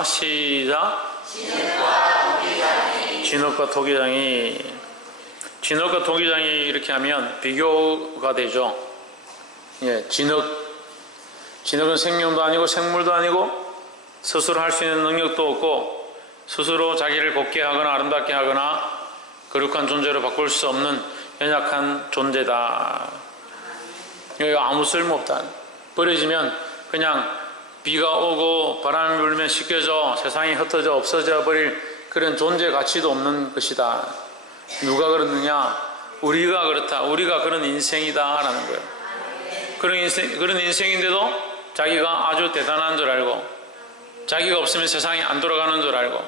시작. 진흙과 토기장이 진흙과 토기장이 이렇게 하면 비교가 되죠. 예, 진흙은 생명도 아니고 생물도 아니고 스스로 할 수 있는 능력도 없고 스스로 자기를 곱게 하거나 아름답게 하거나 거룩한 존재로 바꿀 수 없는 연약한 존재다. 아무 쓸모없다. 버려지면 그냥 비가 오고 바람이 불면 씻겨져 세상이 흩어져 없어져 버릴 그런 존재 가치도 없는 것이다. 누가 그렇느냐? 우리가 그렇다. 우리가 그런 인생이다 라는 거예요. 그런 인생인데도 자기가 아주 대단한 줄 알고 자기가 없으면 세상이 안 돌아가는 줄 알고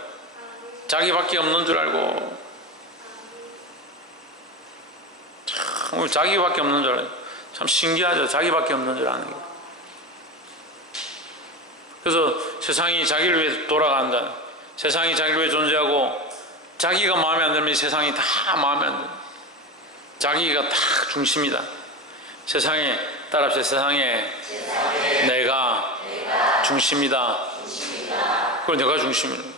자기밖에 없는 줄 알고 참 자기밖에 없는 줄 알고 참 신기하죠. 자기밖에 없는 줄 아는 게. 그래서 세상이 자기를 위해 돌아간다. 세상이 자기를 위해 존재하고 자기가 마음에 안 들면 세상이 다 마음에 안 든다. 자기가 다 중심이다. 세상에 따라서 세상에 내가 중심이다. 그걸 내가 중심이다.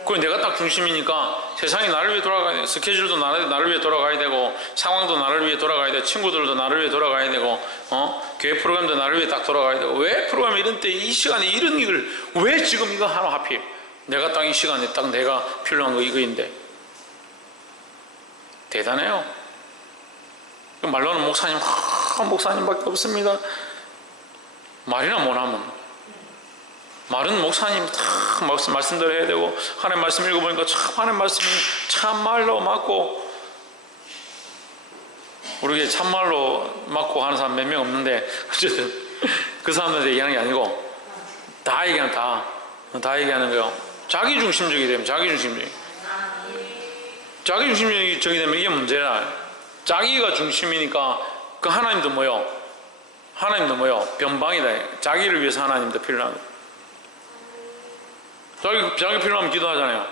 그걸 내가 딱 중심이니까 세상이 나를 위해 돌아가야 돼. 스케줄도 나를 위해 돌아가야 되고 상황도 나를 위해 돌아가야 돼. 친구들도 나를 위해 돌아가야 되고 교회 프로그램도 나를 위해 딱 돌아가야 되고 왜 프로그램 이런 때 이 시간에 이런 일을 왜 지금 이거 하나 하필 내가 딱 이 시간에 딱 내가 필요한 거 이거인데 대단해요. 말로는 목사님밖에 없습니다. 말이나 못하면 말은 목사님 다 말씀대로 해야 되고 하나님 말씀 읽어보니까 참 하나님 말씀이 참말로 맞고 우리 참말로 맞고 하는 사람 몇 명 없는데 어쨌든 그 사람들한테 얘기하는 게 아니고 다 얘기하는 다 얘기하는 거예요. 자기중심적이 되면 자기중심적이 되면 이게 문제라. 자기가 중심이니까 그 하나님도 뭐요? 변방이다. 자기를 위해서 하나님도 필요한 거예요. 자기 필요하면 기도하잖아요.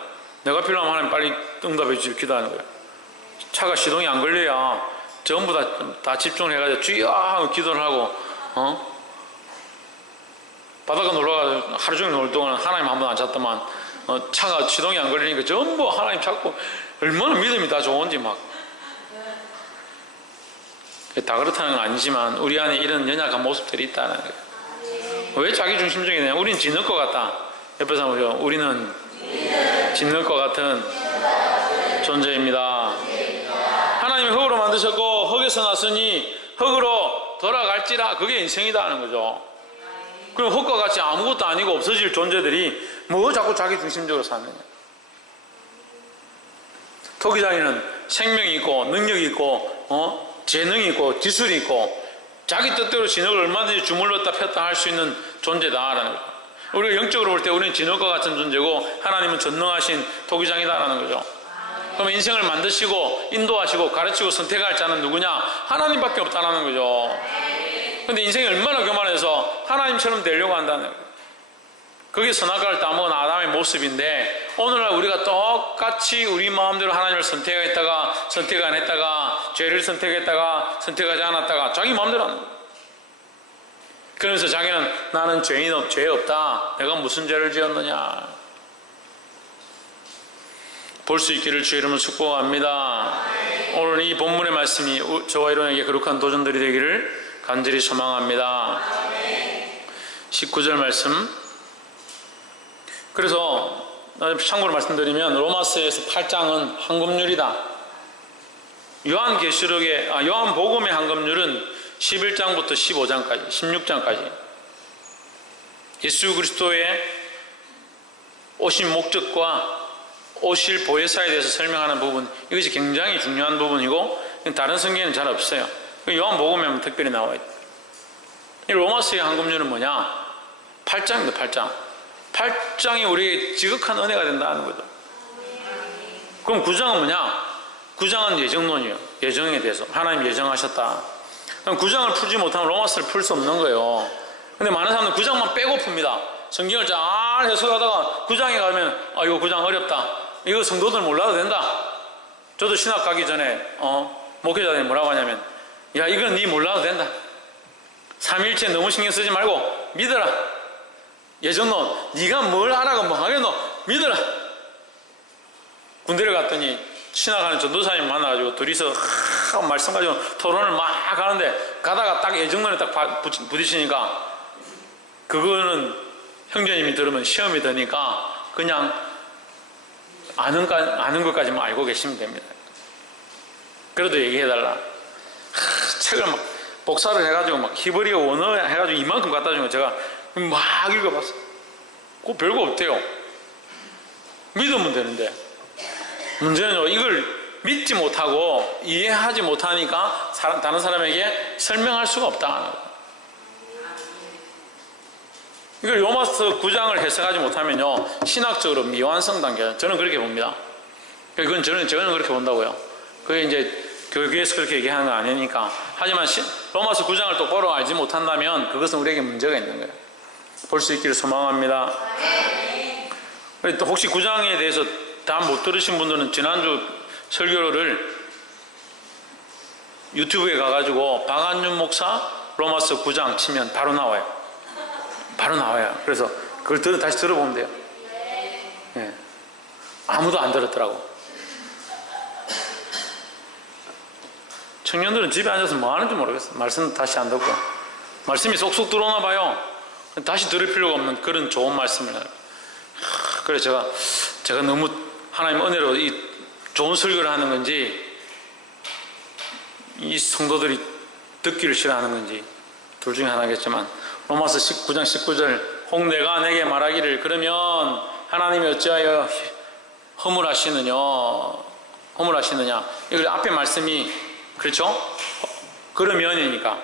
내가 필요하면 하나님 빨리 응답해 주시고 기도하는 거예요. 차가 시동이 안 걸려야 전부 다 집중을 해가지고 주여 하고 기도를 하고 바닷가 놀러가서 하루 종일 놀 동안 하나님 한 번 안 찾더만 차가 시동이 안 걸리니까 전부 하나님 찾고 얼마나 믿음이 다 좋은지 막 다 그렇다는 건 아니지만 우리 안에 이런 연약한 모습들이 있다는 거예요. 왜 자기중심적이냐? 우린 진흙 것 같다. 옆에 사람 보죠. 우리는 진흙과 같은 존재입니다. 하나님이 흙으로 만드셨고 흙에서 났으니 흙으로 돌아갈지라. 그게 인생이다 하는 거죠. 그럼 흙과 같이 아무것도 아니고 없어질 존재들이 뭐 자꾸 자기중심적으로 사느냐. 토기장에는 생명이 있고 능력이 있고 재능이 있고 기술이 있고 자기 뜻대로 진흙을 얼마든지 주물렀다 폈다 할 수 있는 존재다라는 거죠. 우리가 영적으로 볼 때 우리는 진흙과 같은 존재고 하나님은 전능하신 토기장이다라는 거죠. 그럼 인생을 만드시고 인도하시고 가르치고 선택할 자는 누구냐? 하나님밖에 없다라는 거죠. 그런데 인생이 얼마나 교만해서 하나님처럼 되려고 한다는 거예요. 그게 선악과를 따먹은 아담의 모습인데 오늘날 우리가 똑같이 우리 마음대로 하나님을 선택했다가 선택 안 했다가 죄를 선택했다가 선택하지 않았다가 자기 마음대로 하는 거예요. 그러면서 자기는 나는 죄 없다. 내가 무슨 죄를 지었느냐. 볼 수 있기를 주의 이름으로 축복합니다. 오늘 이 본문의 말씀이 저와 여러분에게 거룩한 도전들이 되기를 간절히 소망합니다. 19절 말씀. 그래서 참고로 말씀드리면 로마서에서 8장은 한금률이다. 요한복음의 한금률은 11장부터 15장까지 16장까지 예수 그리스도의 오신 목적과 오실 보혜사에 대해서 설명하는 부분, 이것이 굉장히 중요한 부분이고 다른 성경에는 잘 없어요. 요한복음에만 특별히 나와 있다. 이 로마서의 한금률은 뭐냐? 8장입니다. 8장이 우리에게 지극한 은혜가 된다는 거죠. 그럼 9장은 뭐냐? 9장은 예정론이에요. 예정에 대해서 하나님 예정하셨다. 그럼 9장을 풀지 못하면 로마서를 풀 수 없는 거예요. 근데 많은 사람들은 9장만 빼고 풉니다. 성경을 잘 해석하다가 9장에 가면 이거 9장 어렵다. 이거 성도들 몰라도 된다. 저도 신학 가기 전에 목회자들이 뭐라고 하냐면 이건 네 몰라도 된다. 삼위일체 너무 신경 쓰지 말고 믿어라. 예전노 네가 뭘 알아가 뭐 하겠노 믿어라. 군대를 갔더니 신학하는 전도사님 만나가지고 둘이서 말씀 가지고 토론을 막 하는데 가다가 딱 예정론에 딱 부딪히니까 그거는 형제님이 들으면 시험이 되니까 그냥 아는 것까지만 알고 계시면 됩니다. 그래도 얘기해달라. 책을 막 복사를 해가지고 막 히브리어 원어 해가지고 이만큼 갖다 준 거 제가 막 읽어봤어요. 그거 별거 없대요. 믿으면 되는데 문제는 이걸 믿지 못하고 이해하지 못하니까 다른 사람에게 설명할 수가 없다. 이걸 로마서 9장을 해석하지 못하면요 신학적으로 미완성 단계. 저는 그렇게 봅니다. 그건 저는 그렇게 본다고요. 그게 이제 교회에서 그렇게 얘기하는 건 아니니까. 하지만 로마서 9장을 똑바로 알지 못한다면 그것은 우리에게 문제가 있는 거예요. 볼 수 있기를 소망합니다. 또 혹시 9장에 대해서 다 못 들으신 분들은 지난주 설교를 유튜브에 가가지고 박한윤 목사 로마서 9장 치면 바로 나와요. 바로 나와요. 그래서 그걸 다시 들어보면 돼요. 예. 아무도 안 들었더라고. 청년들은 집에 앉아서 뭐 하는지 모르겠어. 말씀 다시 안 듣고. 말씀이 쏙쏙 들어오나 봐요. 다시 들을 필요가 없는 그런 좋은 말씀을 해요. 그래서 제가 너무 하나님 은혜로 이 좋은 설교를 하는 건지 이 성도들이 듣기를 싫어하는 건지 둘 중에 하나겠지만 로마서 19장 19절 혹 내가 내게 말하기를 그러면 하나님이 어찌하여 허물하시느냐 이걸 앞에 말씀이 그렇죠? 그러면이니까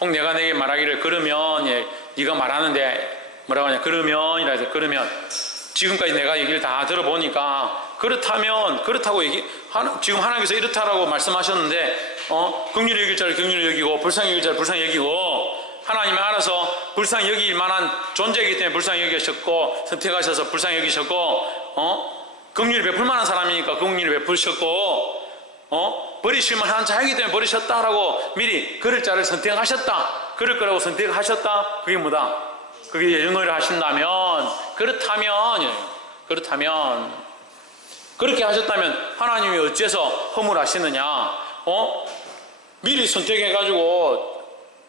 혹 내가 내게 말하기를 그러면 네가 말하는데 뭐라고 하냐 그러면이라 해서 그러면 지금까지 내가 얘기를 다 들어보니까 그렇다고 지금 하나님께서 이렇다라고 말씀하셨는데 긍휼히 여길 자를 긍휼히 여기고 불쌍히 여길 자를 불쌍히 여기고 하나님이 알아서 불쌍히 여길 만한 존재이기 때문에 불쌍히 여기셨고 선택하셔서 불쌍히 여기셨고 긍휼히 베풀 만한 사람이니까 긍휼히 베푸셨고 버리실 만한 자이기 때문에 버리셨다라고 미리 그럴 자를 선택하셨다. 그럴 거라고 선택하셨다. 그게 뭐다? 그게 예정을 하신다면 그렇다면 그렇게 하셨다면 하나님이 어째서 허물하시느냐? 미리 선택해가지고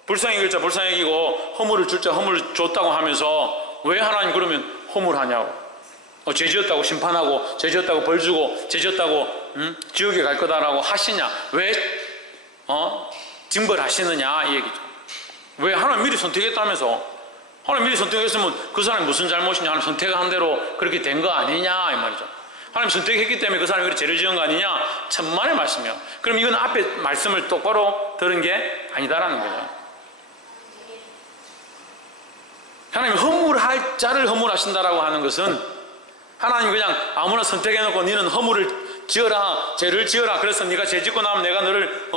불쌍히 여길 자 불쌍히 여기고 허물을 줄 자 허물을 줬다고 하면서 왜 하나님 그러면 허물하냐고? 죄 지었다고 심판하고 죄 지었다고 벌 주고 죄 지었다고 지옥에 갈 거다라고 하시냐? 왜 징벌하시느냐 이 얘기죠. 왜 하나님 미리 선택했다면서? 하나님 미리 선택했으면 그 사람이 무슨 잘못이냐? 하나님 선택한 대로 그렇게 된 거 아니냐 이 말이죠. 하나님 선택했기 때문에 그 사람이 그렇게 죄를 지은 거 아니냐? 천만의 말씀이요. 그럼 이건 앞에 말씀을 똑바로 들은 게 아니다라는 거죠. 하나님 허물할 자를 허물하신다라고 하는 것은 하나님 그냥 아무나 선택해놓고 너는 허물을 지어라 죄를 지어라 그래서 네가 죄 짓고 나면 내가 너를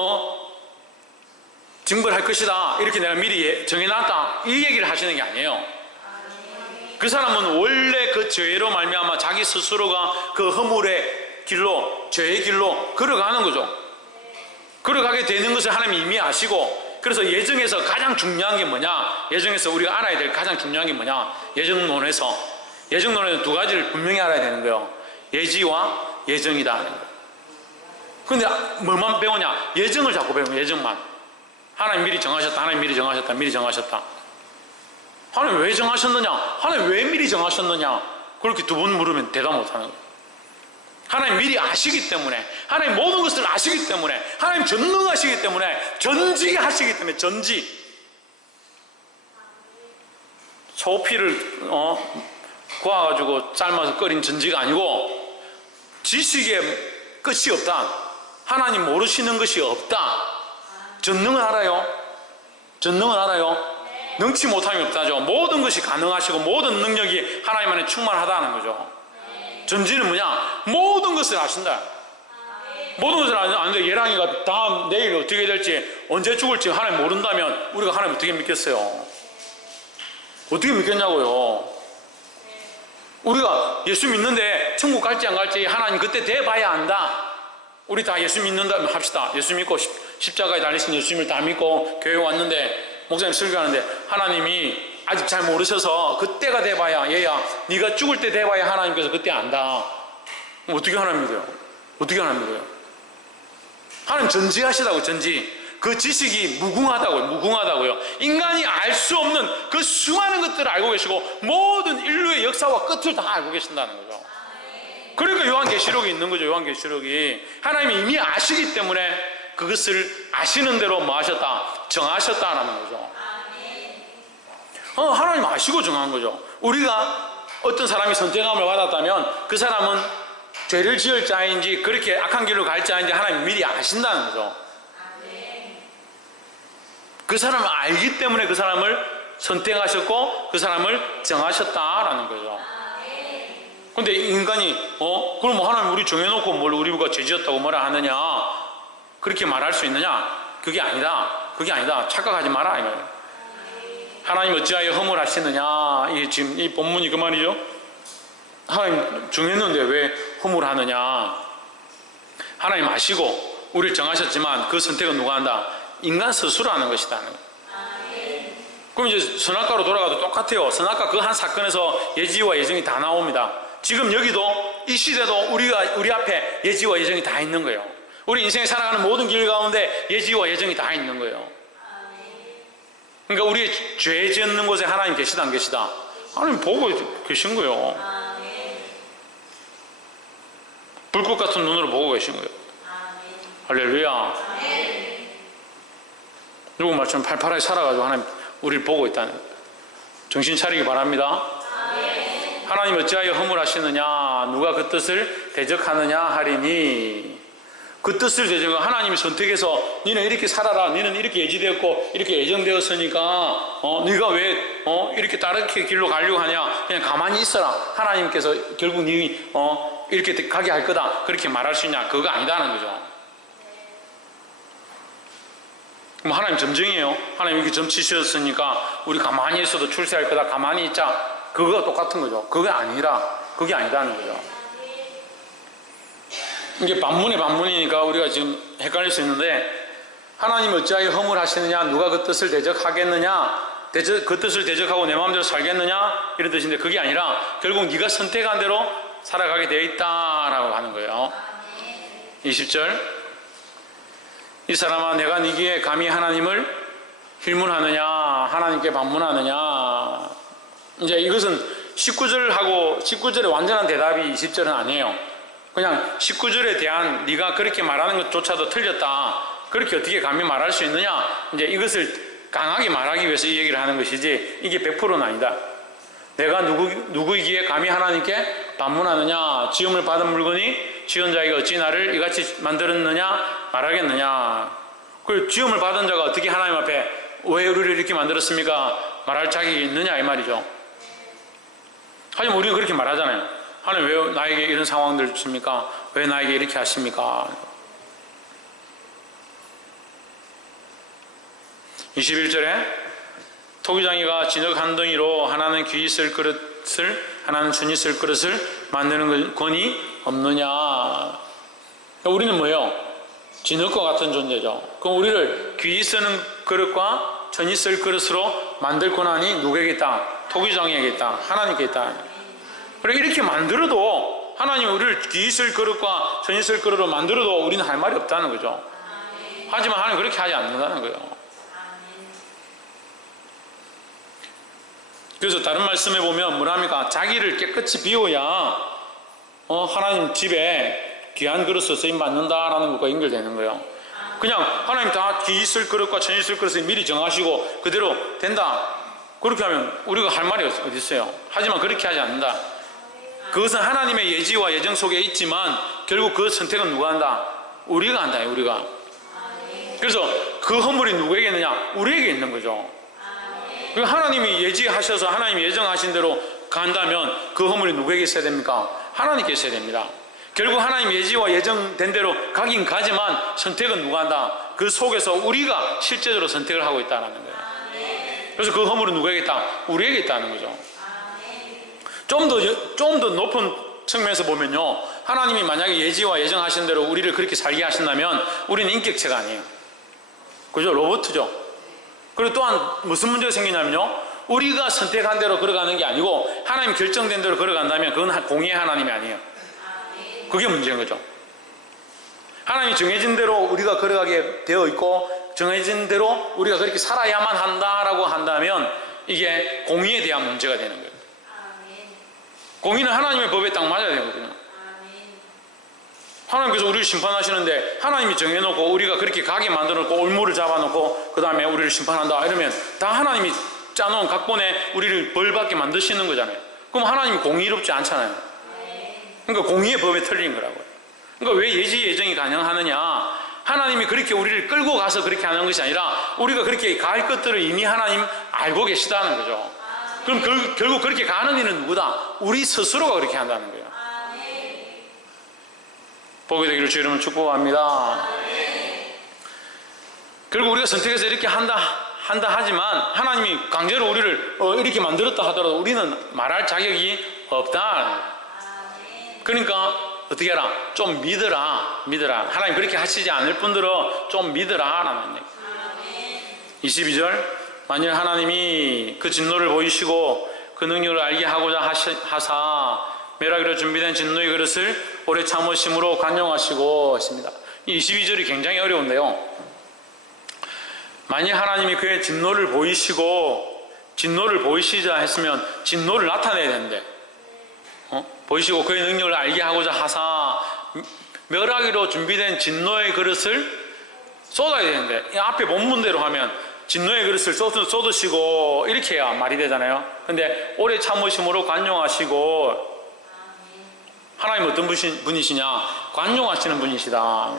징벌할 것이다 이렇게 내가 미리 정해놨다 이 얘기를 하시는 게 아니에요. 그 사람은 원래 그 죄로 말미암아 자기 스스로가 그 허물의 길로 죄의 길로 걸어가는 거죠. 걸어가게 되는 것을 하나님이 이미 아시고 그래서 예정에서 가장 중요한 게 뭐냐? 예정에서 우리가 알아야 될 가장 중요한 게 뭐냐? 예정론에는 두 가지를 분명히 알아야 되는 거예요. 예지와 예정이다 하는 거예요. 근데 뭐만 배우냐? 예정을 자꾸 배우면 예정만. 하나님 미리 정하셨다. 하나님 미리 정하셨다. 미리 정하셨다. 하나님 왜 정하셨느냐? 하나님 왜 미리 정하셨느냐? 그렇게 두 번 물으면 대답 못하는 거예요. 하나님 미리 아시기 때문에 하나님 모든 것을 아시기 때문에 하나님 전능하시기 때문에 전지하시기 때문에 전지 소피를 구워가지고 삶아서 끓인 전지가 아니고 지식의 끝이 없다. 하나님 모르시는 것이 없다. 전능은 알아요. 전능은 알아요. 능치 못함이 없다죠. 모든 것이 가능하시고 모든 능력이 하나님 안에 충만하다는 거죠. 전지는 뭐냐? 모든 것을 아신다. 모든 것을 아는데 예랑이가 다음 내일 어떻게 될지 언제 죽을지 하나님 모른다면 우리가 하나님 어떻게 믿겠어요? 어떻게 믿겠냐고요? 우리가 예수 믿는데 천국 갈지 안 갈지 하나님 그때 돼봐야 안다. 우리 다 예수 믿는다면 합시다. 예수 믿고 십자가에 달리신 예수님을 다 믿고 교회 왔는데 목사님 설교하는데 하나님이 아직 잘 모르셔서 그때가 돼봐야, 얘야 네가 죽을 때 돼봐야 하나님께서 그때 안다. 어떻게 하나님 믿어요? 어떻게 하나님 믿어요? 하나님 전지하시다고. 전지. 그 지식이 무궁하다고요. 인간이 알 수 없는 그 수많은 것들을 알고 계시고 모든 인류의 역사와 끝을 다 알고 계신다는 거죠. 그러니까 요한계시록이 있는 거죠. 요한계시록이 하나님이 이미 아시기 때문에 그것을 아시는 대로 뭐 하셨다? 정하셨다라는 거죠. 하나님 아시고 정한 거죠. 우리가 어떤 사람이 선택함을 받았다면 그 사람은 죄를 지을 자인지 그렇게 악한 길로 갈 자인지 하나님이 미리 아신다는 거죠. 그 사람을 알기 때문에 그 사람을 선택하셨고 그 사람을 정하셨다라는 거죠. 근데 인간이 그럼 하나님 우리 정해놓고 뭘 우리가 죄지었다고 뭐라 하느냐, 그렇게 말할 수 있느냐? 그게 아니다. 착각하지 마라 이거예요. 하나님 어찌하여 허물하시느냐, 이게 지금 이 본문이 그 말이죠. 하나님 정했는데 왜 허물하느냐? 하나님 아시고 우리를 정하셨지만 그 선택은 누가 한다? 인간 스스로 하는 것이다. 그럼 이제 선악과로 돌아가도 똑같아요. 선악과 그 한 사건에서 예지와 예정이 다 나옵니다. 지금 여기도 이 시대도 우리 앞에 예지와 예정이 다 있는 거예요. 우리 인생에 살아가는 모든 길 가운데 예지와 예정이 다 있는 거예요. 그러니까 우리의 죄 짓는 곳에 하나님 계시다 안 계시다? 하나님 보고 계신 거예요. 불꽃 같은 눈으로 보고 계신 거예요. 할렐루야. 누구 말처럼 팔팔하게 살아가지고 하나님 우리를 보고 있다는 거예요. 정신 차리기 바랍니다. 하나님 어찌하여 허물하시느냐, 누가 그 뜻을 대적하느냐 하리니. 그 뜻을 대적하고 하나님이 선택해서 너는 이렇게 살아라, 너는 이렇게 예지되었고 이렇게 예정되었으니까 네가 왜 이렇게 다른 길로 가려고 하냐, 그냥 가만히 있어라. 하나님께서 결국 네 이렇게 가게 할 거다, 그렇게 말할 수 있냐? 그거 아니다는 거죠. 그럼 하나님 점쟁이에요. 하나님 이렇게 점 치셨으니까 우리 가만히 있어도 출세할 거다, 가만히 있자. 그거가 똑같은 거죠. 그게 아니다는 거죠. 이게 반문이니까 우리가 지금 헷갈릴 수 있는데, 하나님 어찌하여 허물하시느냐, 누가 그 뜻을 대적하겠느냐, 그 뜻을 대적하고 내 마음대로 살겠느냐, 이런 뜻인데, 그게 아니라 결국 네가 선택한 대로 살아가게 되어 있다라고 하는 거예요. 20절, 이 사람아 내가 네기에 감히 하나님을 힐문하느냐, 하나님께 반문하느냐. 이제 이것은 19절의 완전한 대답이 20절은 아니에요. 그냥 19절에 대한 네가 그렇게 말하는 것조차도 틀렸다, 그렇게 어떻게 감히 말할 수 있느냐, 이제 이것을 강하게 말하기 위해서 이 얘기를 하는 것이지, 이게 100%는 아니다. 내가 누구이기에 감히 하나님께 반문하느냐, 지음을 받은 물건이 지은 자에게 어찌 나를 이같이 만들었느냐 말하겠느냐. 그 지음을 받은 자가 어떻게 하나님 앞에 왜 우리를 이렇게 만들었습니까 말할 자격이 있느냐 이 말이죠. 하지만 우리는 그렇게 말하잖아요. 하나님 왜 나에게 이런 상황들을 주십니까? 왜 나에게 이렇게 하십니까? 21절에 토기장이가 진흙 한 덩이로 하나는 귀 쓸 그릇을, 하나는 준이 쓸 그릇을 만드는 권이 없느냐. 그러니까 우리는 뭐예요? 진흙과 같은 존재죠. 그럼 우리를 귀 쓰는 그릇과 전이 쓸 그릇으로 만들 권한이 누구에게 있다? 토기장이에게 있다. 하나님께 있다. 그래, 이렇게 만들어도, 하나님이 우리를 귀 쓸 그릇과 전이 쓸 그릇으로 만들어도 우리는 할 말이 없다는 거죠. 하지만 하나님 그렇게 하지 않는다는 거예요. 그래서 다른 말씀에 보면 뭐랍니까? 자기를 깨끗이 비워야 하나님 집에 귀한 그릇을 쓰임 받는다라는 것과 연결되는 거예요. 그냥 하나님 다 귀 있을 그릇과 전 있을 그릇을 미리 정하시고 그대로 된다, 그렇게 하면 우리가 할 말이 어디 있어요? 하지만 그렇게 하지 않는다. 그것은 하나님의 예지와 예정 속에 있지만 결국 그 선택은 누가 한다? 우리가 한다. 우리가. 그래서 그 허물이 누구에게 있느냐? 우리에게 있는 거죠. 하나님이 예지하셔서 하나님이 예정하신 대로 간다면 그 허물이 누구에게 있어야 됩니까? 하나님께 있어야 됩니다. 결국 하나님 예지와 예정된 대로 가긴 가지만 선택은 누가 한다? 그 속에서 우리가 실제적으로 선택을 하고 있다는 거예요. 그래서 그 허물은 누구에게 있다? 우리에게 있다는 거죠. 좀 더 높은 측면에서 보면요, 하나님이 만약에 예지와 예정하신 대로 우리를 그렇게 살게 하신다면 우리는 인격체가 아니에요. 그죠? 로봇이죠. 그리고 또한 무슨 문제가 생기냐면요, 우리가 선택한 대로 걸어가는 게 아니고 하나님 결정된 대로 걸어간다면 그건 공의의 하나님이 아니에요. 그게 문제인 거죠. 하나님이 정해진 대로 우리가 걸어가게 되어 있고 정해진 대로 우리가 그렇게 살아야만 한다라고 한다면 이게 공의에 대한 문제가 되는 거예요. 공의는 하나님의 법에 딱 맞아야 되거든요. 하나님께서 우리를 심판하시는데 하나님이 정해놓고 우리가 그렇게 가게 만들어놓고 올무를 잡아놓고 그 다음에 우리를 심판한다 이러면 다 하나님이 짜놓은 각본에 우리를 벌받게 만드시는 거잖아요. 그럼 하나님이 공의롭지 않잖아요. 그러니까 공의의 법에 틀린 거라고요. 그러니까 왜 예지 예정이 가능하느냐? 하나님이 그렇게 우리를 끌고 가서 그렇게 하는 것이 아니라 우리가 그렇게 갈 것들을 이미 하나님 알고 계시다는 거죠. 그럼 결국 그렇게 가는 이는 누구다? 우리 스스로가 그렇게 한다는 거예요. 복이 되기를 주 이름으로 축복합니다. 결국 우리가 선택해서 이렇게 한다 하지만 하나님이 강제로 우리를 이렇게 만들었다 하더라도 우리는 말할 자격이 없다. 그러니까 어떻게 해라? 좀 믿어라. 하나님 그렇게 하시지 않을 분들은 좀 믿어라 라는 얘기. 22절 만일 하나님이 그 진노를 보이시고 그 능력을 알게 하고자 하사 멸하기로 준비된 진노의 그릇을 오래 참으심으로 관용하시고 하십니다. 이 22절이 굉장히 어려운데요. 만일 하나님이 그의 진노를 보이시고 진노를 보이시자 했으면 진노를 나타내야 되는데 보이시고 그의 능력을 알게 하고자 하사 멸하기로 준비된 진노의 그릇을 쏟아야 되는데 이 앞에 본문대로 하면 진노의 그릇을 쏟으시고 이렇게 해야 말이 되잖아요. 근데 오래 참으심으로 관용하시고 하나님 어떤 분이시냐? 관용하시는 분이시다.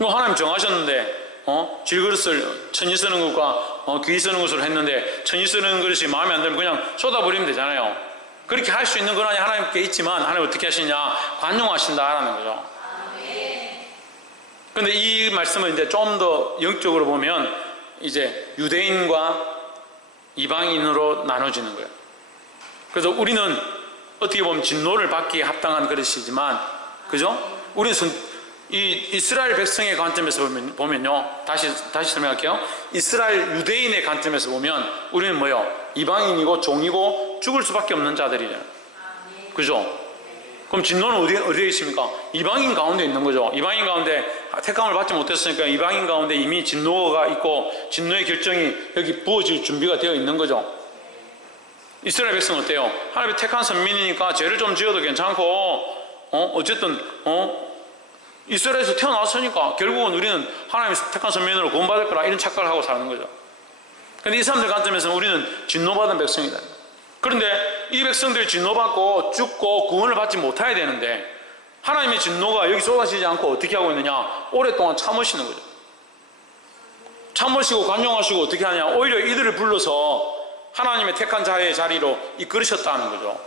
하나님 정하셨는데 질그릇을 천이 쓰는 것과 귀 쓰는 것으로 했는데 천이 쓰는 그릇이 마음에 안 들면 그냥 쏟아버리면 되잖아요. 그렇게 할 수 있는 권한이 하나님께 있지만 하나님 어떻게 하시냐? 관용하신다라는 거죠. 그런데 이 말씀은 이제 좀 더 영적으로 보면 이제 유대인과 이방인으로 나눠지는 거예요. 그래서 우리는 어떻게 보면 진노를 받기에 합당한 그릇이지만, 그죠? 우리는 이 이스라엘 백성의 관점에서 보면요. 다시 설명할게요. 이스라엘 유대인의 관점에서 보면 우리는 뭐요? 이방인이고 종이고 죽을 수밖에 없는 자들이잖아요. 그죠? 그럼 진노는 어디에 있습니까? 이방인 가운데 있는 거죠. 이방인 가운데 택함을 받지 못했으니까 이방인 가운데 이미 진노가 있고 진노의 결정이 여기 부어질 준비가 되어 있는 거죠. 이스라엘 백성은 어때요? 하나님의 택한 선민이니까 죄를 좀 지어도 괜찮고 어쨌든 이스라엘에서 태어났으니까 결국은 우리는 하나님의 택한 선민으로 구원받을 거라 이런 착각을 하고 사는 거죠. 그런데 이 사람들 관점에서는 우리는 진노받은 백성이다. 그런데 이 백성들이 진노받고 죽고 구원을 받지 못해야 되는데 하나님의 진노가 여기 쏟아지지 않고 어떻게 하고 있느냐? 오랫동안 참으시는 거죠. 참으시고 관용하시고 어떻게 하냐? 오히려 이들을 불러서 하나님의 택한 자의 자리로 이끌으셨다는 거죠.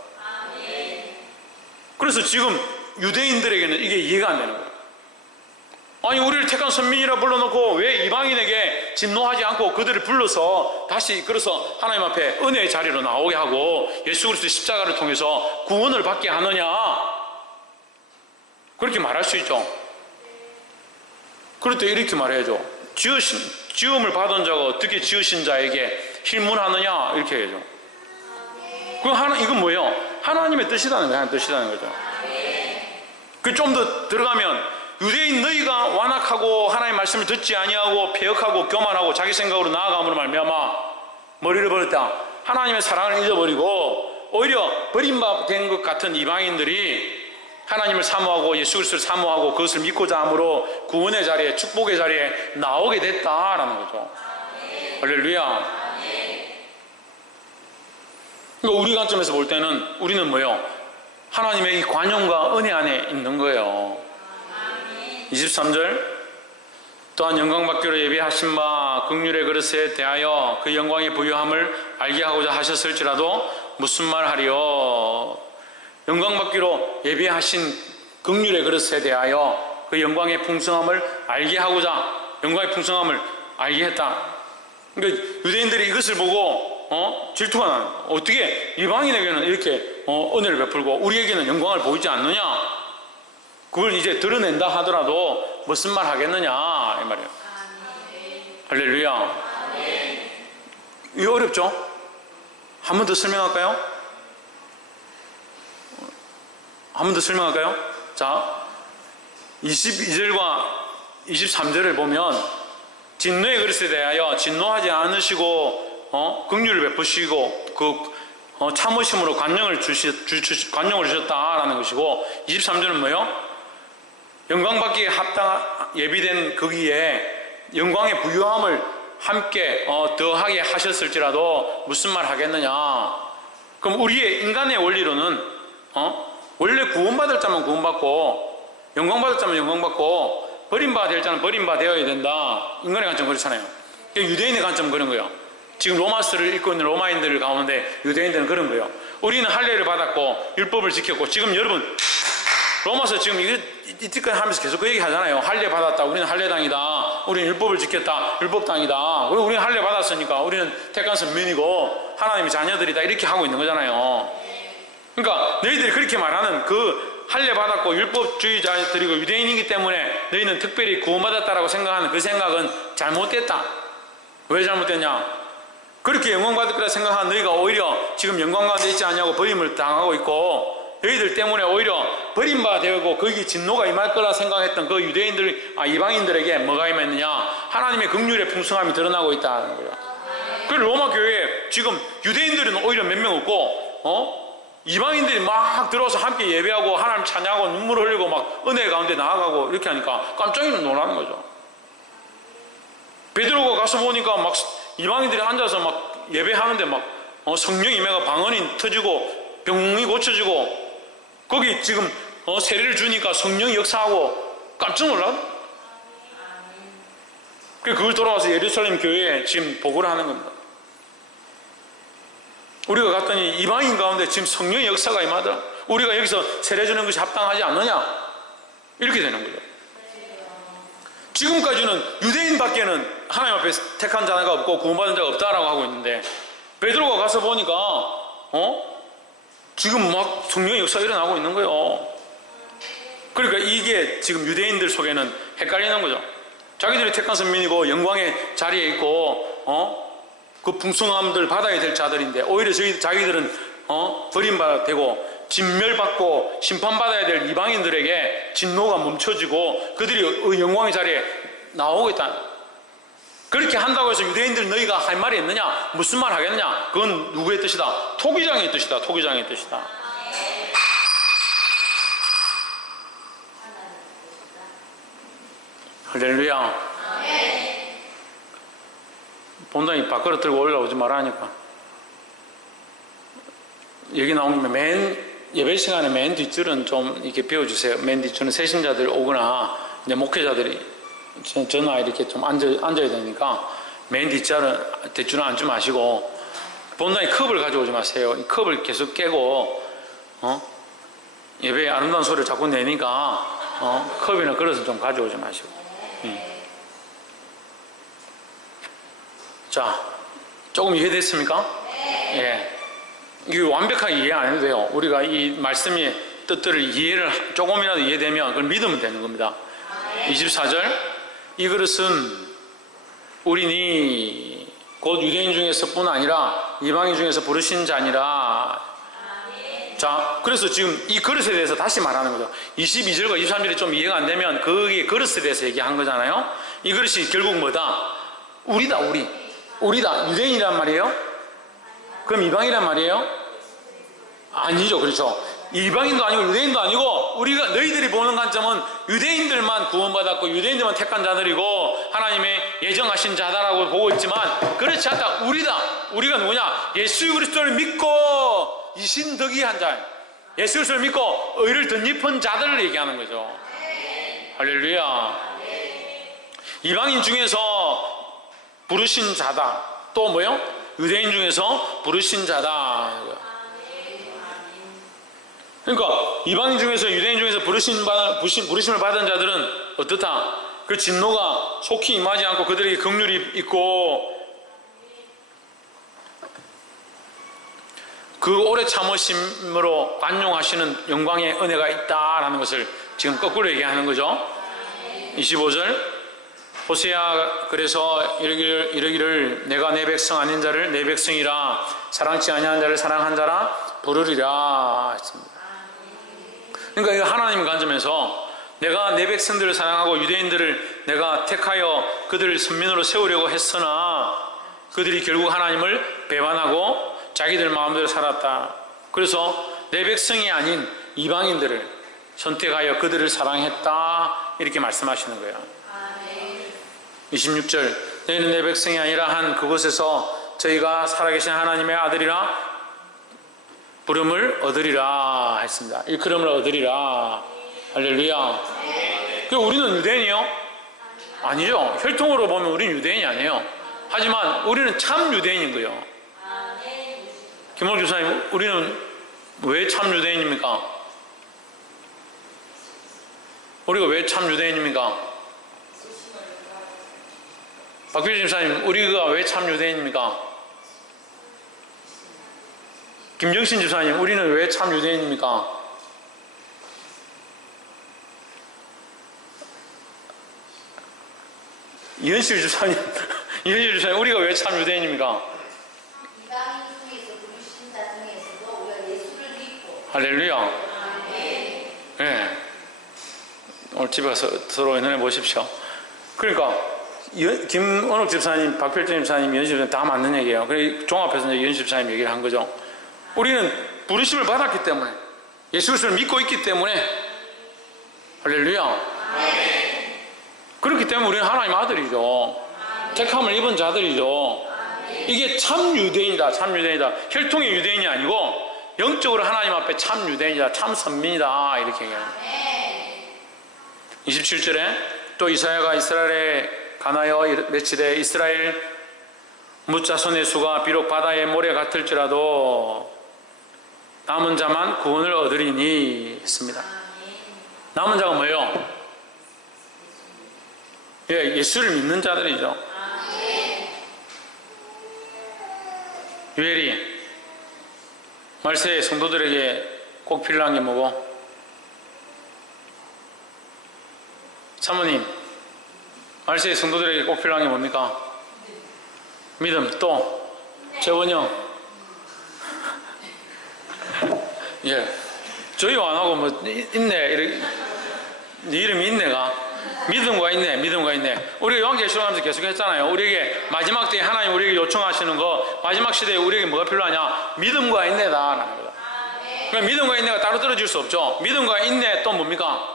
그래서 지금 유대인들에게는 이게 이해가 안 되는 거예요. 아니 우리를 택한 선민이라 불러놓고 왜 이방인에게 진노하지 않고 그들을 불러서 다시 이끌어서 하나님 앞에 은혜의 자리로 나오게 하고 예수 그리스도의 십자가를 통해서 구원을 받게 하느냐? 그렇게 말할 수 있죠. 그럴 때 이렇게 말해야죠. 지음을 받은 자가 어떻게 지으신 자에게 힐문하느냐? 이렇게 해야죠. 이건 뭐예요? 하나님의 뜻이라는 거예요. 하나님의 뜻이라는 거죠. 좀 더 들어가면 유대인 너희가 완악하고 하나님의 말씀을 듣지 아니하고 패역하고 교만하고 자기 생각으로 나아감으로 말미암아 머리를 버렸다. 하나님의 사랑을 잊어버리고 오히려 버림받은 것 같은 이방인들이 하나님을 사모하고 예수 그리스도를 사모하고 그것을 믿고자 함으로 구원의 자리에 축복의 자리에 나오게 됐다라는 거죠. 할렐루야. 그러니까 우리 관점에서 볼 때는 우리는 뭐예요? 하나님의 이 관용과 은혜 안에 있는 거예요. 23절 또한 영광받기로 예비하신 바 긍휼의 그릇에 대하여 그 영광의 부유함을 알게 하고자 하셨을지라도 무슨 말 하리요? 영광받기로 예비하신 긍휼의 그릇에 대하여 그 영광의 풍성함을 알게 하고자 영광의 풍성함을 알게 했다. 그러니까 유대인들이 이것을 보고 질투가 나는 거예요. 어떻게 이방인에게는 이렇게 은혜를 베풀고 우리에게는 영광을 보이지 않느냐? 그걸 이제 드러낸다 하더라도 무슨 말 하겠느냐 이 말이에요. 할렐루야. 이거 어렵죠? 한 번 더 설명할까요? 한 번 더 설명할까요? 자, 22절과 23절을 보면 진노의 그릇에 대하여 진노하지 않으시고 긍휼을 베푸시고 참으심으로 관용을 주셨다라는 것이고, 23절은 뭐요? 영광 받기에 예비된 거기에 영광의 부유함을 함께 더하게 하셨을지라도 무슨 말 하겠느냐? 그럼 우리의 인간의 원리로는 원래 구원받을 자만 구원받고 영광 받을 자만 영광 받고 버림받아야 될 자는 버림받아야 된다. 인간의 관점 그렇잖아요. 유대인의 관점은 그런 거예요. 지금 로마서를 읽고 있는 로마인들 가운데 유대인들은 그런 거예요. 우리는 할례를 받았고 율법을 지켰고, 지금 여러분 로마서 지금 이때까지 하면서 계속 그 얘기 하잖아요. 할례 받았다, 우리는 할례당이다, 우리는 율법을 지켰다, 율법당이다, 우리는 할례 받았으니까 우리는 택한 선민이고 하나님의 자녀들이다, 이렇게 하고 있는 거잖아요. 그러니까 너희들이 그렇게 말하는 그 할례 받았고 율법주의자들이고 유대인이기 때문에 너희는 특별히 구원받았다라고 생각하는 그 생각은 잘못됐다. 왜 잘못됐냐? 그렇게 영광받을 거라 생각하는 너희가 오히려 지금 영광 가운데 있지 않냐고 버림을 당하고 있고, 너희들 때문에 오히려 버림받아되고 거기 진노가 임할 거라 생각했던 그 이방인들에게 뭐가 임했느냐? 하나님의 긍휼의 풍성함이 드러나고 있다는 거예요. 그 로마 교회에 지금 유대인들은 오히려 몇 명 없고 이방인들이 막 들어와서 함께 예배하고 하나님 찬양하고 눈물 흘리고 막 은혜 가운데 나아가고 이렇게 하니까 깜짝 놀라는 거죠. 베드로가 가서 보니까 막 이방인들이 앉아서 막 예배하는데 막 성령 임해가 방언이 터지고 병이 고쳐지고, 거기 지금 세례를 주니까 성령이 역사하고 깜짝 놀라. 그걸 돌아와서 예루살렘 교회에 지금 보고를 하는 겁니다. 우리가 갔더니 이방인 가운데 지금 성령의 역사가 임하더라. 우리가 여기서 세례 주는 것이 합당하지 않느냐? 이렇게 되는 거죠. 지금까지는 유대인밖에는 하나님 앞에 택한 자가 없고 구원받은 자가 없다라고 하고 있는데, 베드로가 가서 보니까 지금 막 성령의 역사가 일어나고 있는 거예요. 그러니까 이게 지금 유대인들 속에는 헷갈리는 거죠. 자기들이 택한 선민이고 영광의 자리에 있고 그 풍성함들 받아야 될 자들인데, 오히려 자기들은 버림받고 진멸받고 심판받아야 될 이방인들에게 진노가 멈춰지고 그들이 영광의 자리에 나오고 있다. 그렇게 한다고 해서 유대인들 너희가 할 말이 있느냐? 무슨 말 하겠느냐? 그건 누구의 뜻이다? 토기장의 뜻이다. 토기장의 뜻이다. 할렐루야. 본당이 밖으로 들고 올라오지 말라니까. 여기 나오면 맨 예배 시간에 맨 뒷줄은 좀 이렇게 비워주세요. 맨 뒷줄은 새신자들 오거나 이제 목회자들이 전화 이렇게 좀 앉아야 되니까 맨 뒷줄은 앉지 마시고, 본당에 컵을 가져오지 마세요. 이 컵을 계속 깨고 예배에 아름다운 소리를 자꾸 내니까 컵이나 그릇을 좀 가져오지 마시고. 자, 조금 이해됐습니까? 예. 이게 완벽하게 이해 안 해도 돼요. 우리가 이 말씀의 뜻들을 이해를 조금이라도 이해되면 그걸 믿으면 되는 겁니다. 24절, 이 그릇은 우리니 곧 유대인 중에서뿐 아니라 이방인 중에서 부르신 자니라. 자, 그래서 지금 이 그릇에 대해서 다시 말하는 거죠. 22절과 23절이 좀 이해가 안 되면 거기에 그릇에 대해서 얘기한 거잖아요. 이 그릇이 결국 뭐다? 우리다. 우리다. 유대인이란 말이에요? 그럼 이방이란 말이에요? 아니죠. 그렇죠. 이방인도 아니고 유대인도 아니고, 우리가 너희들이 보는 관점은 유대인들만 구원받았고 유대인들만 택한 자들이고 하나님의 예정하신 자다라고 보고 있지만, 그렇지 않다. 우리가 누구냐? 예수 그리스도를 믿고 이신덕이한 자, 예수 그리스도를 믿고 의를 덧입은 자들을 얘기하는 거죠. 할렐루야. 이방인 중에서 부르신 자다. 또 뭐요? 유대인 중에서 부르신 자다. 그러니까 이방인 중에서 유대인 중에서 부르심을 받은 자들은 어떻다? 그 진노가 속히 임하지 않고 그들에게 긍휼이 있고 그 오래 참으심으로 관용하시는 영광의 은혜가 있다라는 것을 지금 거꾸로 얘기하는 거죠. 25절, 호세아 그래서 이르기를 내가 내 백성 아닌 자를 내 백성이라 사랑치 아니한 자를 사랑한 자라 부르리라 했습니다. 그러니까 하나님 관점에서 내가 내 백성들을 사랑하고 유대인들을 내가 택하여 그들을 선민으로 세우려고 했으나 그들이 결국 하나님을 배반하고 자기들 마음대로 살았다. 그래서 내 백성이 아닌 이방인들을 선택하여 그들을 사랑했다. 이렇게 말씀하시는 거예요. 26절 너희는 내 백성이 아니라 한 그곳에서 저희가 살아계신 하나님의 아들이라 부름을 얻으리라 했습니다. 일컬음을 얻으리라. 할렐루야. 그 우리는 유대인이요? 아니죠. 혈통으로 보면 우리는 유대인이 아니에요. 하지만 우리는 참 유대인인 거예요. 김홍 교사님, 우리는 왜 참 유대인입니까? 우리가 왜 참 유대인입니까? 박규진 집사님, 우리가 왜 참 유대인입니까? 김정신 집사님, 우리는 왜 참 유대인입니까? 이현실 집사님, 우리가 왜 참 유대인입니까? 이방인 중에서 부르신 자 중에서도 우리가 예수를 믿고. 할렐루야. 네. 오늘 집에 가서 서로 의논해 보십시오. 그러니까 김은옥 집사님, 박필정 집사님, 이현실 집사님 다 맞는 얘기예요. 그래 종합해서 이제 이현실 집사님 얘기를 한 거죠. 우리는 부르심을 받았기 때문에 예수 그리스도를 믿고 있기 때문에 할렐루야. 그렇기 때문에 우리는 하나님 아들이죠. 택함을 입은 자들이죠. 이게 참 유대인이다. 참 유대인이다. 혈통의 유대인이 아니고 영적으로 하나님 앞에 참 유대인이다. 참 선민이다. 이렇게 얘기해요. 27절에 또 이사야가 이스라엘에 가나여 맺히되 이스라엘 뭇자손의 수가 비록 바다의 모래 같을지라도 남은 자만 구원을 얻으리니 했습니다. 남은 자가 뭐예요? 예, 예수를 믿는 자들이죠. 유엘이 말세의 성도들에게 꼭 필요한 게 뭐고? 사모님, 말세의 성도들에게 꼭 필요한 게 뭡니까? 믿음. 또 재원형. 예, 저희가 안 하고 뭐 있네 이렇게 네 이름이 있네가 믿음과 있네, 믿음과 있네. 우리가 요한계시록하면서 계속 했잖아요. 우리에게 마지막 때에 하나님 우리에게 요청하시는 거, 마지막 시대에 우리에게 뭐가 필요하냐? 믿음과 인내다 라는 거다. 그러니까 믿음과 인내가 따로 떨어질 수 없죠. 믿음과 인내 또 뭡니까?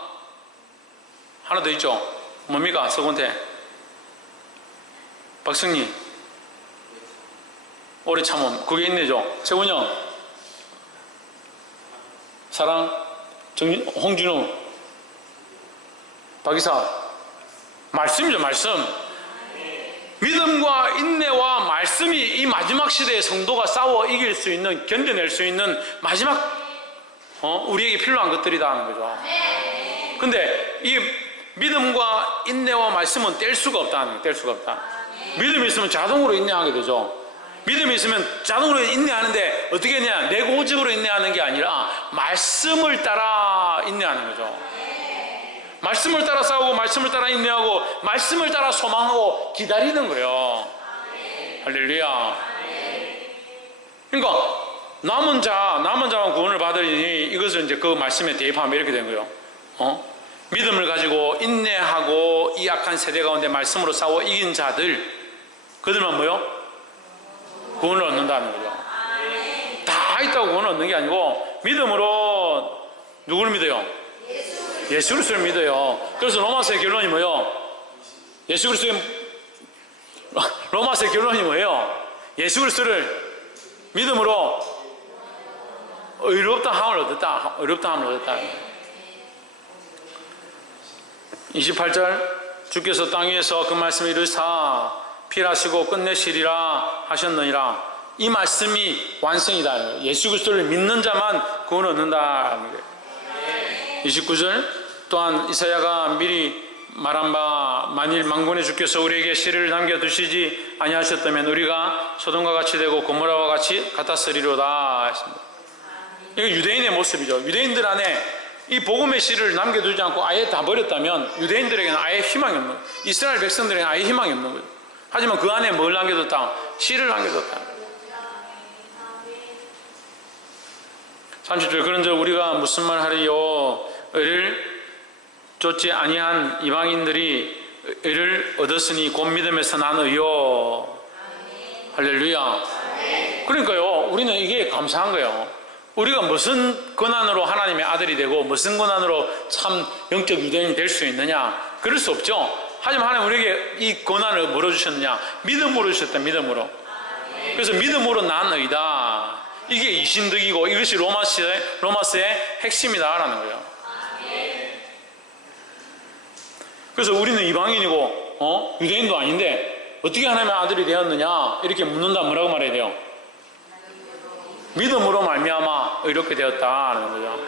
하나 더 있죠. 뭡니까? 서건태, 박승리, 오래 참음, 그게 인내죠. 최훈영, 사랑, 홍준우, 박이사, 말씀이죠. 말씀. 믿음과 인내와 말씀이 이 마지막 시대의 성도가 싸워 이길 수 있는, 견뎌낼 수 있는 마지막 우리에게 필요한 것들이다 하는 거죠. 근데 이 믿음과 인내와 말씀은 뗄 수가 없다는 거예요. 뗄 수가 없다. 믿음이 있으면 자동으로 인내하게 되죠. 믿음이 있으면 자동으로 인내하는데 어떻게 했냐? 내 고집으로 인내하는 게 아니라 말씀을 따라 인내하는 거죠. 말씀을 따라 싸우고 말씀을 따라 인내하고 말씀을 따라 소망하고 기다리는 거예요. 할렐루야. 그러니까 남은 자만 구원을 받으니 이것을 이제 그 말씀에 대입하면 이렇게 된 거예요. 믿음을 가지고 인내하고 이 악한 세대 가운데 말씀으로 싸워 이긴 자들, 그들만 뭐요? 구원을 얻는다는 거죠. 다 있다고 구원을 얻는 게 아니고 믿음으로 누구를 믿어요? 예수 그리스도를 믿어요. 그래서 로마서의 결론이 뭐예요? 로마서의 결론이 뭐예요? 예수 그리스도를 믿음으로 의롭다 함을 얻었다. 의롭다 함을 얻었다. 28절 주께서 땅 위에서 그 말씀을 이루사 필하시고 끝내시리라 하셨느니라. 이 말씀이 완성이다. 예수 그리스도를 믿는 자만 구원을 얻는다. 29절 또한 이사야가 미리 말한 바 만일 만군의 주께서 우리에게 씨를 남겨두시지 아니하셨다면 우리가 소돔과 같이 되고 고모라와 같이 같았으리로다 했습니다. 이거 유대인의 모습이죠. 유대인들 안에 이 복음의 씨를 남겨두지 않고 아예 다 버렸다면 유대인들에게는 아예 희망이 없는 거예요. 이스라엘 백성들에게는 아예 희망이 없는 거예요. 하지만 그 안에 뭘 남겨뒀다? 씨를 남겨뒀다. 30절 그런즉 우리가 무슨 말 하리요? 의를 쫓지 아니한 이방인들이 의를 얻었으니 곧 믿음에서 난 의요. 할렐루야. 그러니까요, 우리는 이게 감사한 거예요. 우리가 무슨 권한으로 하나님의 아들이 되고 무슨 권한으로 참 영적 유대인이 될 수 있느냐? 그럴 수 없죠. 하지만 하나님 우리에게 이 권한을 뭐로 주셨느냐? 믿음으로 주셨다. 믿음으로. 그래서 믿음으로 난 의다. 이게 이신득이고 이것이 로마스의 핵심이다라는 거예요. 그래서 우리는 이방인이고 유대인도 아닌데 어떻게 하나님의 아들이 되었느냐? 이렇게 묻는다. 뭐라고 말해야 돼요? 믿음으로 말미암아 의롭게 되었다는 거죠.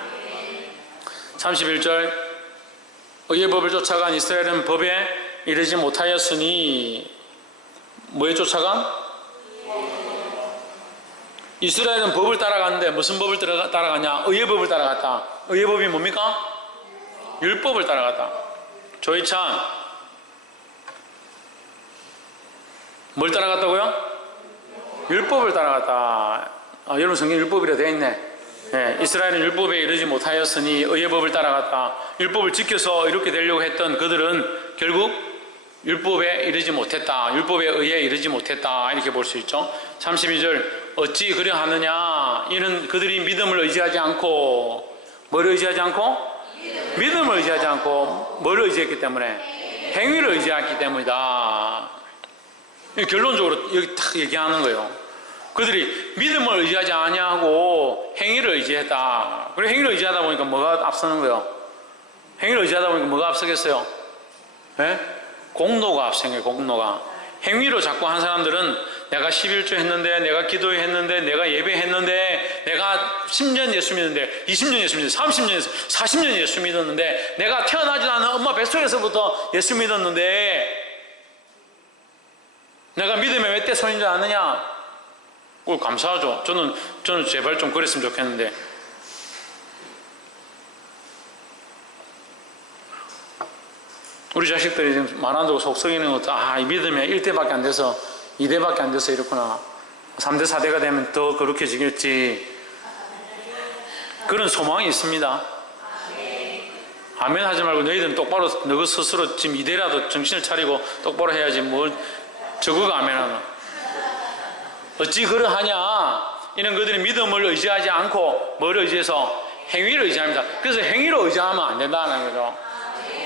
31절 의의 법을 쫓아간 이스라엘은 법에 이르지 못하였으니 뭐에 쫓아간? 이스라엘은 법을 따라갔는데 무슨 법을 따라갔냐? 의의 법을 따라갔다. 의의 법이 뭡니까? 율법을 따라갔다. 조이찬 뭘 따라갔다고요? 율법을 따라갔다. 여러분 성경 율법이라 되어 있네. 네, 이스라엘은 율법에 이르지 못하였으니 의의 법을 따라갔다. 율법을 지켜서 이렇게 되려고 했던 그들은 결국 율법에 이르지 못했다. 율법의 의에 이르지 못했다. 이렇게 볼 수 있죠. 32절 어찌 그려 하느냐? 이는 그들이 믿음을 의지하지 않고 뭘 의지하지 않고? 믿음을 의지하지 않고 뭘 의지했기 때문에? 행위를 의지했기 때문이다. 결론적으로 여기 딱 얘기하는 거예요. 그들이 믿음을 의지하지 아니하고 행위를 의지했다. 그리고 행위를 의지하다 보니까 뭐가 앞서는 거예요? 행위를 의지하다 보니까 뭐가 앞서겠어요? 네? 공로가 앞서는 거예요. 공로가. 행위로 자꾸 한 사람들은 내가 11조 했는데, 내가 기도했는데, 내가 예배했는데, 내가 10년 예수 믿는데, 20년 예수 믿는데, 30년 예수, 40년 예수 믿었는데, 내가 태어나지 않은 엄마 뱃속에서부터 예수 믿었는데, 내가 믿음에 왜 때 손인 줄 아느냐? 감사하죠. 저는 제발 좀 그랬으면 좋겠는데. 우리 자식들이 지금 말한다고 속 썩이는 것도, 이 믿음이 1대밖에 안 돼서, 2대밖에 안 돼서 이렇구나. 3대, 4대가 되면 더 거룩해지겠지. 그런 소망이 있습니다. 아멘 하지 말고 너희들은 똑바로, 너 스스로 지금 2대라도 정신을 차리고 똑바로 해야지 뭘, 저거가 아멘 하나. 어찌 그러하냐? 이는 그들이 믿음을 의지하지 않고 뭘 의지해서? 행위를 의지합니다. 그래서 행위로 의지하면 안 된다는 거죠.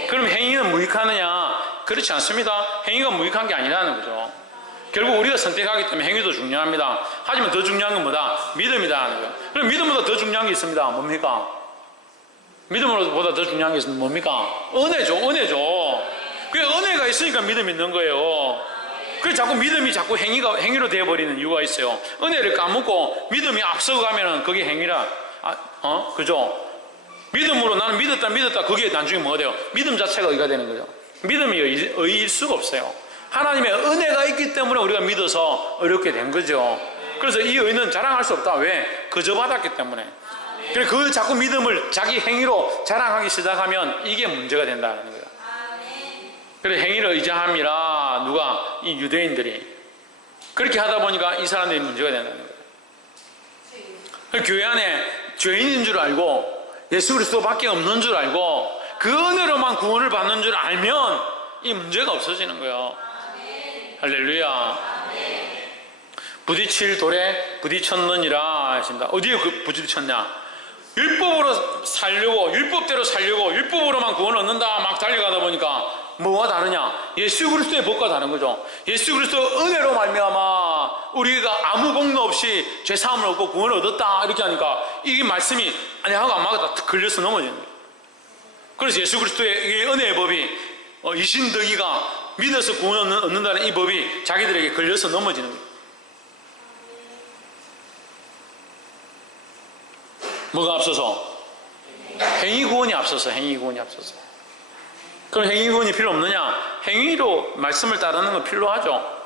그럼 행위는 무익하느냐? 그렇지 않습니다. 행위가 무익한 게 아니라는 거죠. 결국 우리가 선택하기 때문에 행위도 중요합니다. 하지만 더 중요한 건 뭐다? 믿음이다 하는 거예요. 그럼 믿음보다 더 중요한 게 있습니다. 뭡니까? 믿음보다 더 중요한 게 있으면 뭡니까? 은혜죠. 은혜죠. 그게 은혜가 있으니까 믿음이 있는 거예요. 그래서 자꾸 믿음이 자꾸 행위로 되어버리는 이유가 있어요. 은혜를 까먹고 믿음이 앞서가면은 그게 행위라. 그죠? 믿음으로 나는 믿었다. 그게 나중에 뭐가 돼요? 믿음 자체가 의가 되는 거죠. 믿음이 의일 수가 없어요. 하나님의 은혜가 있기 때문에 우리가 믿어서 어렵게 된 거죠. 그래서 이 의는 자랑할 수 없다. 왜? 그저 받았기 때문에. 그래서 그 자꾸 믿음을 자기 행위로 자랑하기 시작하면 이게 문제가 된다는 거예요. 그래서 행위를 의지함이라 누가? 이 유대인들이. 그렇게 하다 보니까 이 사람들이 문제가 된다는 거예요. 교회 안에 죄인인 줄 알고 예수 그리스도밖에 없는 줄 알고 그 은혜로만 구원을 받는 줄 알면 이 문제가 없어지는 거예요. 할렐루야. 부딪힐 돌에 부딪혔느니라 하신다. 어디에 부딪혔냐? 율법으로 살려고, 율법대로 살려고, 율법으로만 구원을 얻는다 막 달려가다 보니까 뭐가 다르냐? 예수 그리스도의 법과 다른 거죠. 예수 그리스도 은혜로 말미암아 우리가 아무 공로 없이 죄사함을 얻고 구원을 얻었다 이렇게 하니까 이 말씀이 아니하고 안 맞았다 걸려서 넘어지는 거예요. 그래서 예수 그리스도의 이 은혜의 법이 이신덕이가 믿어서 구원을 얻는다는 이 법이 자기들에게 걸려서 넘어지는 거예요. 뭐가 앞서서? 행위 구원이 앞서서. 행위 구원이 앞서서. 그럼 행위 구원이 필요 없느냐? 행위로 말씀을 따르는 건 필요하죠.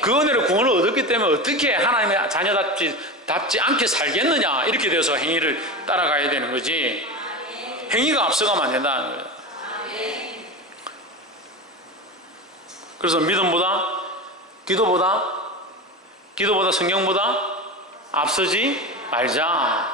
그 은혜로 구원을 얻었기 때문에 어떻게 하나님의 자녀답지 않게 살겠느냐? 이렇게 되어서 행위를 따라가야 되는 거지. 행위가 앞서가면 안 된다는 거예요. 그래서 믿음보다 기도보다 성경보다 앞서지 말자.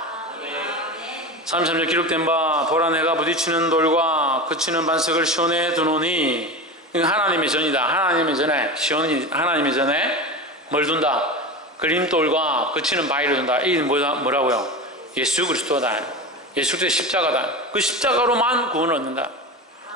33절 기록된 바 보라 내가 부딪히는 돌과 그치는 반석을 시온에 두노니, 이건 하나님의 전이다. 하나님의 전에 시온이 하나님의 전에 뭘 둔다? 그림돌과 그치는 바위를 둔다. 이게 뭐라고요? 예수 그리스도다. 예수 그리스도의 십자가다. 그 십자가로만 구원을 얻는다.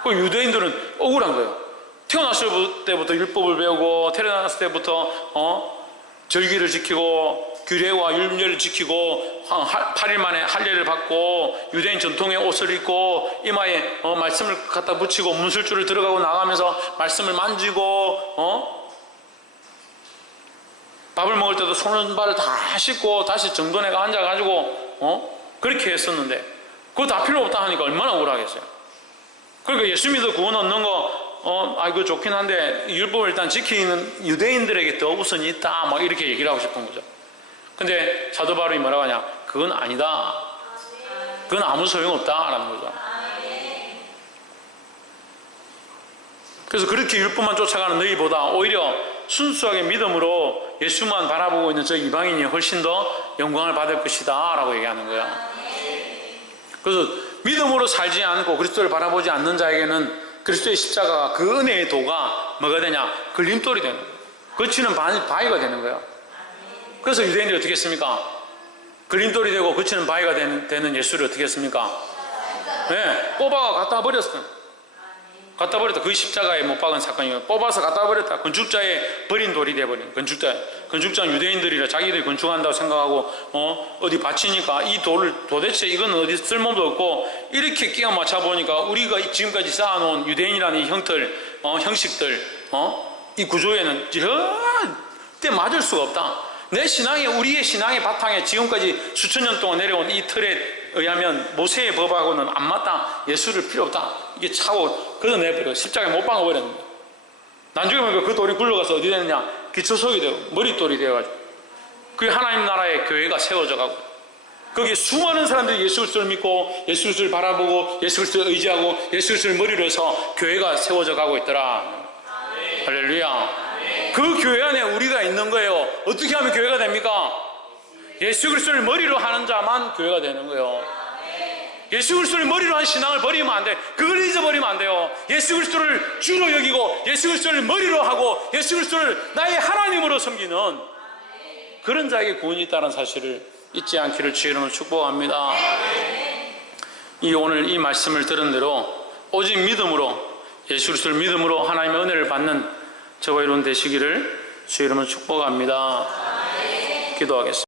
그 유대인들은 억울한 거예요. 태어났을 때부터 율법을 배우고 태어났을 때부터 절기를 지키고 규례와 율례를 지키고 8일 만에 할례를 받고 유대인 전통의 옷을 입고 이마에 말씀을 갖다 붙이고 문술줄을 들어가고 나가면서 말씀을 만지고 밥을 먹을 때도 손발을 다 씻고 다시 정돈해가 앉아가지고 그렇게 했었는데 그거 다 필요 없다 하니까 얼마나 억울하겠어요. 그러니까 예수 믿어 구원 얻는 거 이거 좋긴 한데 율법을 일단 지키는 유대인들에게 더 우선이 있다 막 이렇게 얘기를 하고 싶은 거죠. 근데 사도 바울이 뭐라고 하냐? 그건 아니다. 그건 아무 소용없다 라는 거죠. 그래서 그렇게 율법만 쫓아가는 너희보다 오히려 순수하게 믿음으로 예수만 바라보고 있는 저 이방인이 훨씬 더 영광을 받을 것이다 라고 얘기하는 거예요. 그래서 믿음으로 살지 않고 그리스도를 바라보지 않는 자에게는 그리스도의 십자가가 그 은혜의 도가 뭐가 되냐? 걸림돌이 되는 거예요. 거치는 바위가 되는 거예요. 그래서 유대인들이 어떻게 했습니까? 걸림돌이 되고 거치는 바위가 되는 예수를 어떻게 했습니까? 네, 뽑아가 갖다 버렸어요. 갖다 버렸다. 그 십자가에 못 박은 사건이에요. 뽑아서 갖다 버렸다. 건축자의 버린 돌이 돼버린 건축자는 유대인들이라 자기들이 건축한다고 생각하고 어디 바치니까 이 돌을 도대체 이건 어디 쓸모도 없고 이렇게 끼워 맞춰 보니까 우리가 지금까지 쌓아놓은 유대인이라는 이 형식들 이 구조에는 절대 맞을 수가 없다. 우리의 신앙의 바탕에 지금까지 수천 년 동안 내려온 이 틀에 의하면 모세의 법하고는 안 맞다. 예수를 필요 없다. 이게 차고 걷어내버려. 십자가에 못 박아버렸는데. 나중에 보니까 그 돌이 굴러가서 어디 되느냐? 기초석이 되고 머릿돌이 되어가지고 그게 하나님 나라의 교회가 세워져 가고 거기에 수많은 사람들이 예수 그리스도를 믿고 예수 그리스도를 바라보고 예수 그리스도를 의지하고 예수 그리스도를 머리로 해서 교회가 세워져 가고 있더라. 할렐루야. 그 교회 안에 우리가 있는 거예요. 어떻게 하면 교회가 됩니까? 예수 그리스도를 머리로 하는 자만 교회가 되는 거예요. 예수 그리스도를 머리로 한 신앙을 버리면 안 돼. 그걸 잊어버리면 안 돼요. 예수 그리스도를 주로 여기고 예수 그리스도를 머리로 하고 예수 그리스도를 나의 하나님으로 섬기는 그런 자에게 구원이 있다는 사실을 잊지 않기를 주의 이름으로 축복합니다. 오늘 이 말씀을 들은 대로 오직 믿음으로 예수 그리스도를 믿음으로 하나님의 은혜를 받는 저와 여러분 되시기를 주의 이름으로 축복합니다. 기도하겠습니다.